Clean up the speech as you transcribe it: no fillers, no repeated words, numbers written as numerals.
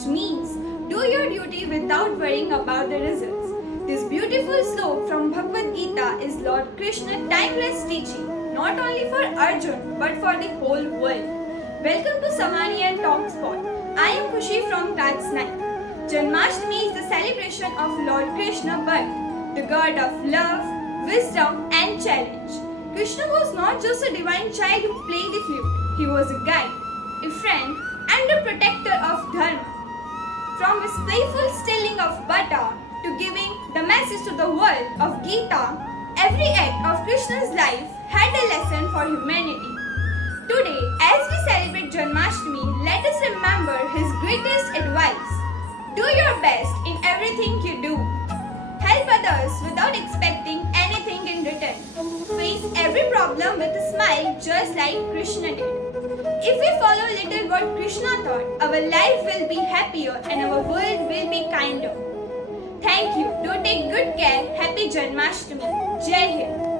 which means do your duty without worrying about the results. This beautiful slok from Bhagavad Gita is Lord Krishna's timeless teaching, not only for Arjun but for the whole world. Welcome to Savaniyar Talk Spot. I am Khushi from class 9. Janmashtami is the celebration of Lord Krishna birth, the god of love, wisdom and challenge. Krishna was not just a divine child who played the flute. He was a guide, a friend and a protector of dharma. From his playful stealing of butter to giving the message to the world of Gita, every act of Krishna's life had a lesson for humanity. Today, as we celebrate Janmashtami, let us remember his greatest advice. Do your best in everything you do. Help others without expecting anything in return. Face every problem with a smile just like Krishna did. If we follow little what Krishna thought, our life will be happier and our world will be kinder. Thank you. Do take good care. Happy Janmashtami. Jai Hind.